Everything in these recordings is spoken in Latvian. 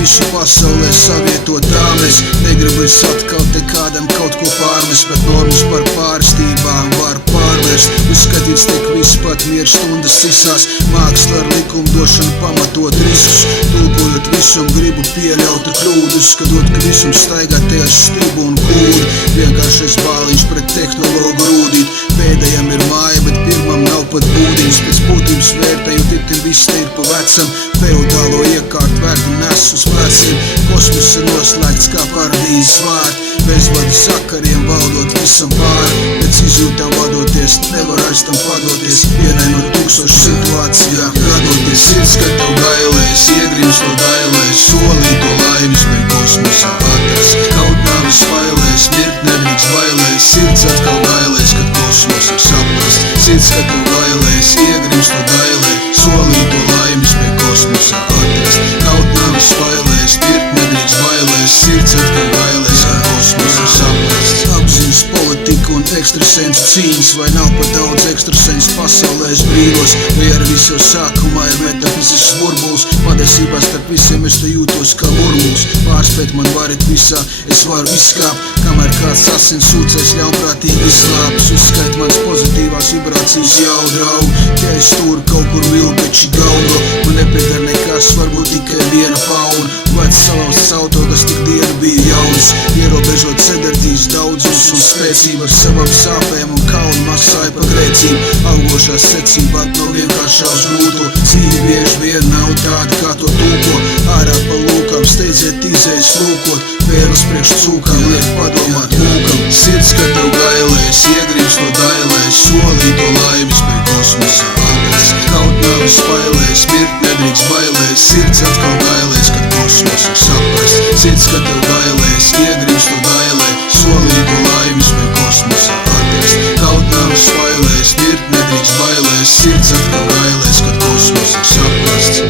visu pasaulē savietot tāmēs. Negribu es atkal te kādam kaut ko pārmest, bet normas par pārstībām var pārvērst. Uzskatīts tiek viss pat mieru stundas cisās, māksla ar likumdošanu pamatot riskus. Tulkojot visum gribu pieļaut kļūdus, skatot, ka visum staigā te ar stibu un kūdu. Vienkāršais bāliņš pret tehnologu rūdīt. Pēdējam ir māja, bet pirmam nav pat būdījums. Pēc būtības vērtējot, itin viss te ir pa vecam. Feudālo iekārtu vērti nes uz pleciem. Kosmos ir noslēgts kā paradīzes vārti. Bezvadu sakariem valdot visam pāri. Pēc izjūtām vadoties, nevar aiz tam padoties. Vienai no 1000 situācijām gadoties. Sirds, kad tev gailēs, iegrims to dailēs. Solīto laivis vai kosmosā atrast. Kaut nāvis failēs, mirt nedrīkst bailēs. Sirds atkal gailēs, kad kosmos ir saprast. Sirds, kad tev gailēs, iegrims to dailēs. Solīto laivis vai kosmosā atrast. Kaut nāvis failēs, mirt nedrīkst bailēs. Sirds atkal gailēs, kad kosmos ir saprast. Apziņas politika un ekstrasensu cīņas. Vai nav pat daudz ekstrasensu pasaulēs brīvos? Vai ar visu sākumā ir metafizisks burbulis? Patiesībā starp visiem es te jūtos kā burbulis. Pārspēt man varat visā, es varu izskāpt. Kamēr kāds asins sūcēs ļaunprātīgi izslāpes. Uzskait mans pozitīvās vibrācijas jau draugu. Ja es tur kaut kur vilpeči gaudo, man nepiedar nekas, varbūt tikai viena fauna. Vecs salauzts auto, kas tik diena bija jauns. Ierobežot sedardīs daudzus un spēcību ar savam sāpēm un kaunu maksāja pa grēcību. Augošās secībā no vienkāršā uz grūto. Dzīve bieži vien nav tāda, kā to tūko. Ārā pa lūkām steidziet izējas lūkot. Pērlis priekš cūkām liek padomāt mūkam. Sirds, kad tev gailēs, iegrims no dailēs. Solīto laivis pie kosmosa atrast. Kaut nāvis failēs, mirt nedrīkst bailēs. Sirds atkal gailēs, kad kosmos ir saprast. Sirds, kad tev gailēs, iegrims no dailēs. Solīto laivis pie kosmosa atrast. Kaut nāvis failēs, mirt nedrīkst bailēs. Sirds atkal gailēs, kad kosmos ir saprasts.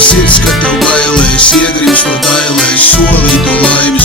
Sirds, kad tev gailēs, iegrims no dailēs. Solīto laivis